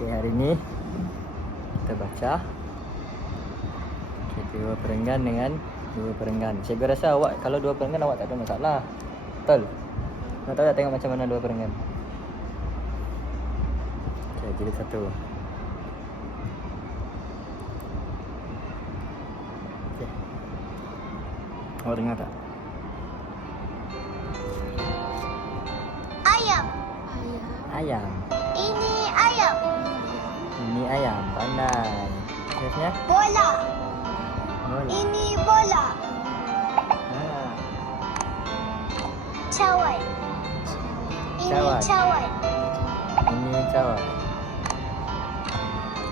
Okey, hari ni kita baca okay, dua perenggan dengan dua perenggan. Cikgu rasa awak kalau dua perenggan awak tak ada masalah. Betul? Nak tahu tak tengok macam mana dua perenggan? Okey, jilid satu. Okey. Awak dengar tak? Ayam. Ayam. Ini ayam. Ini ayam. Pandai. Terusnya? Bola. Bola. Ini bola. Ha. Cawan. Ini Cawan. cawan. Ini cawan.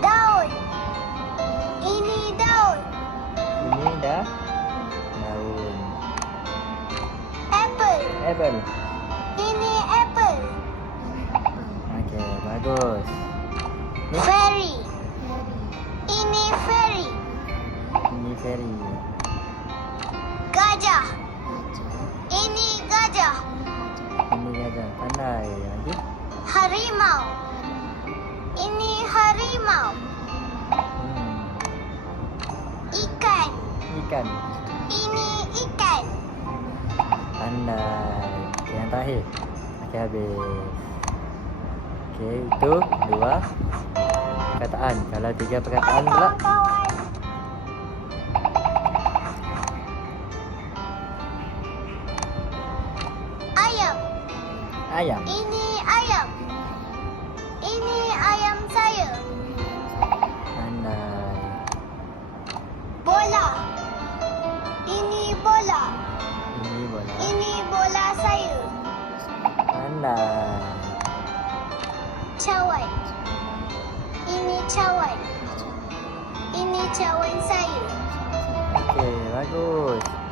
Daun. Ini daun. Ini dah daun. Apple. Apple. Ini bagus. Fairy. Ini fairy. ini fairy. Gajah. Ini gajah. Ini gajah. Pandai lagi. Harimau. Ini harimau. Hmm. Ikan. Ikan. Ini ikan. Pandai. Yang terakhir. Okey, habis. Okey, itu dua perkataan. Kalau tiga perkataan pula. Ayam. Ayam. Ini ayam. Ini ayam saya. Pandai. Bola. Ini bola. Ini bola. Ini bola saya. Pandai. Cawan saya. Okey, bagus.